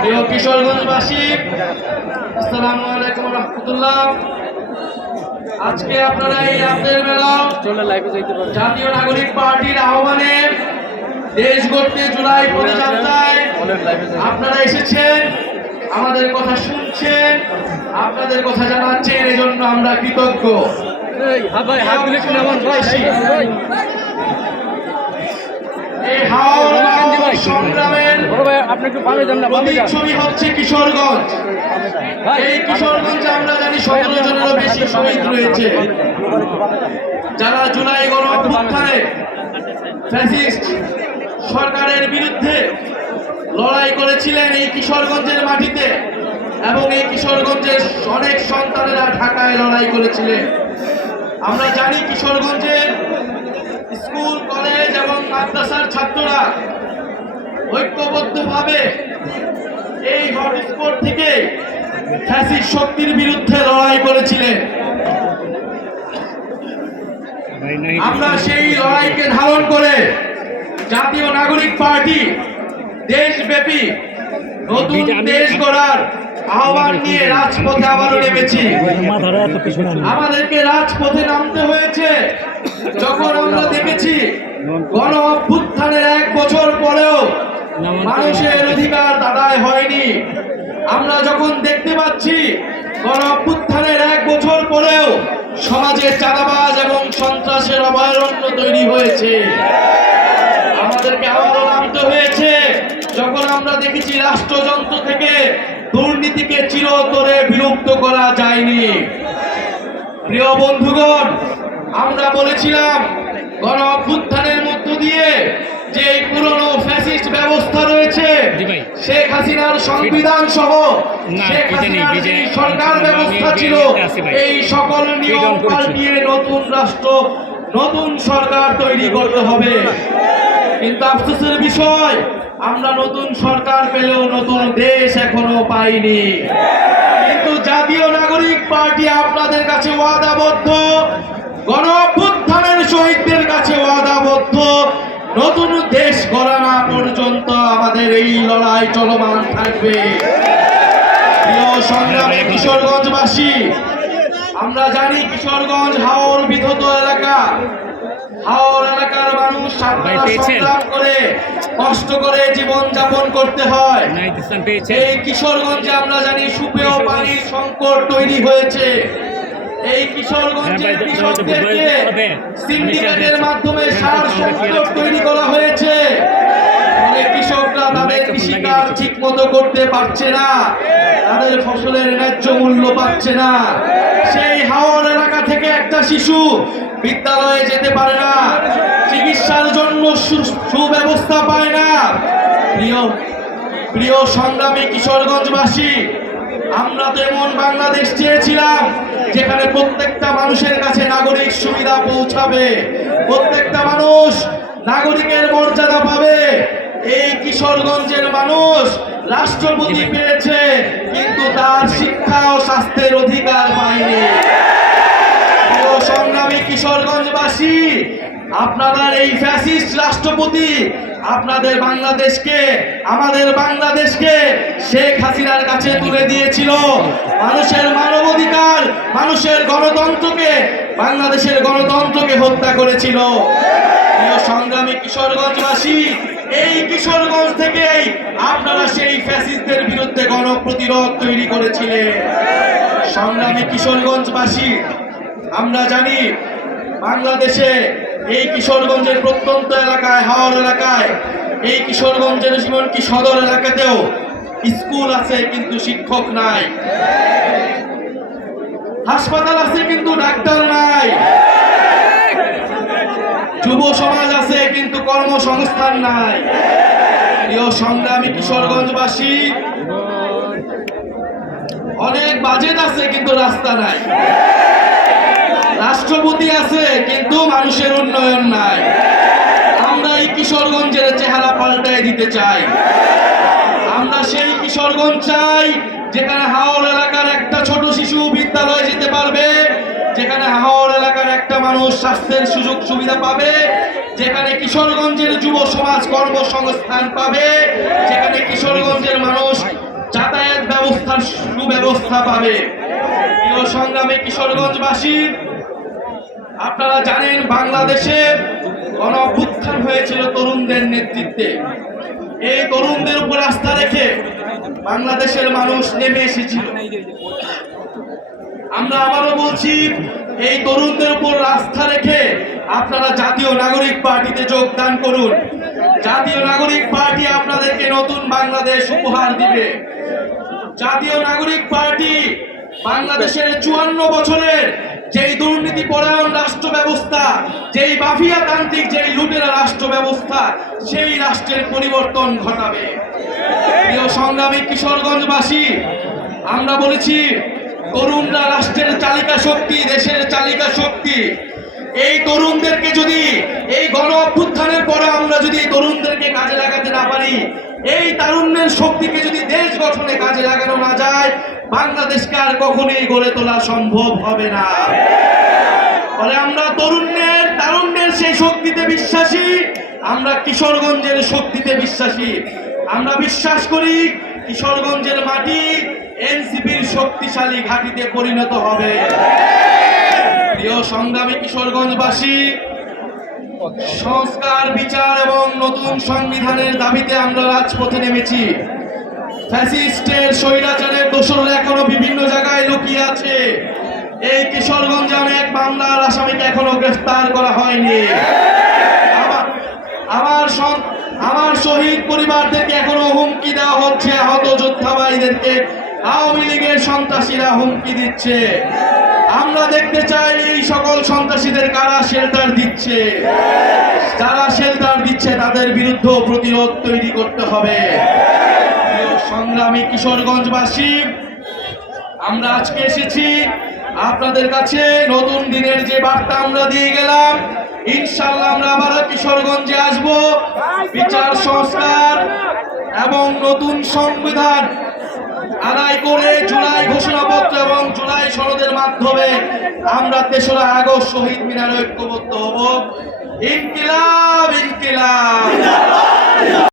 প্রিয় কিশোরগঞ্জবাসী, আসসালামু আলাইকুম রহমতুল্লাহ। আজকে আপনারা এই রাতের বেলা জাতীয় নাগরিক পার্টির আহ্বানে দেশ গড়তে জুলাই পদযাত্রায় আপনারা এসেছেন, আমাদের কথা শুনছেন, আপনাদের কথা জানাচ্ছেন, এজন্য আমরা কৃতজ্ঞ। এই সংগ্রামের ছবি হচ্ছে কিশোরগঞ্জ। এই কিশোরগঞ্জে আমরা জানি 17 জনেরও বেশি শহীদ রয়েছে, যারা জুলাই গণ অভ্যুত্থানে ফ্যাসিস্ট সরকারের বিরুদ্ধে লড়াই করেছিলেন এই কিশোরগঞ্জের মাটিতে, এবং এই কিশোরগঞ্জের অনেক সন্তানেরা ঢাকায় লড়াই করেছিলেন। আমরা জানি কিশোরগঞ্জের স্কুল, কলেজ এবং মাদ্রাসার ছাত্ররা ঐক্যবদ্ধভাবে এই হটস্পট থেকে ফ্যাসিস্ট শক্তির বিরুদ্ধে লড়াই করেছিলেন। আমরা সেই লড়াইকে ধারণ করে জাতীয় নাগরিক পার্টি দেশব্যাপী নতুন দেশ গড়ার আহ্বান নিয়ে রাজপথে আবারও নেমেছি। আমাদেরকে রাজপথে নামতে হয়েছে যখন আমরা দেখেছি গণ অভ্যুত্থানের 1 বছর পরেও মানুষের অধিকার আদায় হয়নি। আমরা যখন দেখতে পাচ্ছি গণ অভ্যুত্থানের 1 বছর পরেও সমাজে চাঁদাবাজ এবং সন্ত্রাসের অভয়ারণ্য তৈরি হয়েছে। আমাদেরকে আবারও নামতে হয়েছে যখন আমরা দেখেছি রাষ্ট্রযন্ত্র থেকে দুর্নীতিকে চিরতরে বিলুপ্ত করা যায়নি। প্রিয় বন্ধুগণ, আমরা বলেছিলাম গণ অভ্যুত্থানের মধ্য দিয়ে যে পুরনো ফ্যাসিস্ট ব্যবস্থা রয়েছে, শেখ হাসিনার সংবিধান সহ শেখ হাসিনার যে সরকার ব্যবস্থা ছিল, এই সকল নিয়ম পাল্টিয়ে নতুন রাষ্ট্র, নতুন সরকার তৈরি করতে হবে। কিন্তু আফসোসের বিষয়, আমরা নতুন সরকার পেলেও নতুন দেশ এখনো পাইনি। কিন্তু জাতীয় নাগরিক পার্টি আপনাদের কাছে ওয়াদাবদ্ধ, গণ অভ্যুত্থানের শহীদদের কাছে ওয়াদাবদ্ধ, নতুন দেশ গড়া না পর্যন্ত আমাদের এই লড়াই চলমান থাকবে। প্রিয় সংগ্রামী কিশোরগঞ্জবাসী, আমরা জানি কিশোরগঞ্জ হাওর বিধত এলাকা। হাওর এলাকার মানুষ সংগ্রাম করে কষ্ট করে জীবন যাপন করতে হয়। এই কিশোরগঞ্জে আমরা জানি সুপেয় পানির সংকট তৈরি হয়েছে। এই কিশোরগঞ্জের কৃষকদেরকে সিন্ডিকেটের মাধ্যমে সার সংকট তৈরি করা হয়েছে। অনেক কৃষকরা তাদের কৃষিকাজ ঠিক মতো করতে পারছে না, তাদের ফসলের ন্যায্য মূল্য পাচ্ছে না। সেই হাওর এলাকা থেকে একটা শিশু বিদ্যালয়ে যেতে পারে না, চিকিৎসার জন্য সুব্যবস্থা পায় না। প্রিয় সংগ্রামী কিশোরগঞ্জবাসী, আমরা তো এমন বাংলাদেশ চেয়েছিলাম যেখানে প্রত্যেকটা মানুষের কাছে নাগরিক সুবিধা পৌঁছাবে, প্রত্যেকটা মানুষ নাগরিকের মর্যাদা পাবে। এই কিশোরগঞ্জের মানুষ রাষ্ট্রপতি পেয়েছে, কিন্তু তার শিক্ষা ও স্বাস্থ্যের অধিকার পায়নি। প্রিয় সংগ্রামী কিশোরগঞ্জবাসী, আপনাদের এই ফ্যাসিস্ট রাষ্ট্রপতি আপনাদের বাংলাদেশকে, আমাদের বাংলাদেশকে শেখ হাসিনার কাছে তুলে দিয়েছিল। মানুষের মানবাধিকার, মানুষের গণতন্ত্রকে, বাংলাদেশের গণতন্ত্রকে হত্যা করেছিল। প্রিয় সংগ্রামী কিশোরগঞ্জবাসী, এই কিশোরগঞ্জ থেকেই আপনারা সেই ফ্যাসিস্টদের বিরুদ্ধে গণপ্রতিরোধ তৈরি করেছিলেন। সংগ্রামী কিশোরগঞ্জবাসী, আমরা জানি বাংলাদেশে এই কিশোরগঞ্জের প্রত্যন্ত এলাকায়, হাওর এলাকায়, এই কিশোরগঞ্জের এমনকি সদর এলাকাতেও স্কুল আছে কিন্তু শিক্ষক নাই, হাসপাতাল আছে কিন্তু ডাক্তার নাই, যুব সমাজ আছে কিন্তু কর্মসংস্থান নাই। প্রিয় সংগ্রামী কিশোরগঞ্জবাসী, অনেক বাজেট আছে কিন্তু রাস্তা নাই, রাষ্ট্রপতি আছে কিন্তু মানুষের উন্নয়ন নাই। আমরা এই কিশোরগঞ্জের চেহারা পাল্টায় দিতে চাই। আমরা সেই কিশোরগঞ্জ চাই যেখানে হাওর এলাকার একটা ছোট শিশু বিদ্যালয়ে যেতে পারবে, যেখানে হাওর এলাকার একটা মানুষ স্বাস্থ্যের সুযোগ সুবিধা পাবে, যেখানে কিশোরগঞ্জের যুব সমাজ কর্মসংস্থান পাবে, যেখানে কিশোরগঞ্জের মানুষ যাতায়াত ব্যবস্থার সুব্যবস্থা পাবে। প্রিয় সংগ্রামী কিশোরগঞ্জবাসী, আপনারা জানেন বাংলাদেশে গণ অভ্যুত্থান হয়েছিল তরুণদের নেতৃত্বে। এই তরুণদের উপর আস্থা রেখে বাংলাদেশের মানুষ নেমে এসেছিল। আমরা আবারও বলছি, এই তরুণদের উপর আস্থা রেখে আপনারা জাতীয় নাগরিক পার্টিতে যোগদান করুন। জাতীয় নাগরিক পার্টি আপনাদেরকে নতুন বাংলাদেশ উপহার দিবে। জাতীয় নাগরিক পার্টি বাংলাদেশের 54 বছরের যেই দুর্নীতি পরায়ণ রাষ্ট্র ব্যবস্থা, যেই মাফিয়াতান্ত্রিক, যেই লুটেরা রাষ্ট্র ব্যবস্থা, সেই রাষ্ট্রের পরিবর্তন ঘটাবে। প্রিয় সংগ্রামী কিশোরগঞ্জবাসী, আমরা বলেছি তরুণরা রাষ্ট্রের চালিকা শক্তি, দেশের চালিকা শক্তি। এই তরুণদেরকে যদি এই গণ অভ্যুত্থানের পরে আমরা যদি তরুণদেরকে কাজে লাগাতে না পারি, এই তারুণ্যের শক্তিকে যদি দেশ গঠনে কাজে লাগানো না যায়, বাংলাদেশকে আর কখনোই গড়ে তোলা সম্ভব হবে না। ফলে আমরা তারুণ্যের সেই শক্তিতে বিশ্বাসী, আমরা কিশোরগঞ্জের শক্তিতে বিশ্বাসী। আমরা বিশ্বাস করি কিশোরগঞ্জের মাটি এনসিপির শক্তিশালী ঘাঁটিতে পরিণত হবে। প্রিয় সংগ্রামী কিশোরগঞ্জবাসী, সংস্কার, বিচার এবং নতুন সংবিধানের দাবিতে আমরা রাজপথে নেমেছি। ফ্যাসিস্টের স্বৈরাচারের দোসররা এখনো বিভিন্ন জায়গায় লুকিয়ে আছে। এই কিশোরগঞ্জে অনেক মামলার আসামিকে এখনো গ্রেফতার করা হয়নি। আমার শহীদ পরিবারদেরকে এখনো হুমকি দেওয়া হচ্ছে। আহত যোদ্ধা ভাইদেরকে আওয়ামী লীগের সন্ত্রাসীরা হুমকি দিচ্ছে। আমরা দেখতে চাই এই সকল সন্ত্রাসীদের কারা শেল্টার দিচ্ছে। যারা শেল্টার দিচ্ছে তাদের বিরুদ্ধে প্রতিরোধ তৈরি করতে হবে। সংগ্রামী কিশোরগঞ্জবাসী, আমরা আজকে এসেছি আপনাদের কাছে নতুন দিনের যে বার্তা আমরা দিয়ে গেলাম। ইনশাআল্লাহ আমরা আবার কিশোরগঞ্জে আসব। বিচার, সংস্কার এবং নতুন সংবিধান আদায় করে জুলাই ঘোষণাপত্র এবং জুলাই সনদের মাধ্যমে আমরা ৩রা আগস্ট শহীদ মিনারে ঐক্যবদ্ধ হব। ইনকিলাব, ইনকিলাব।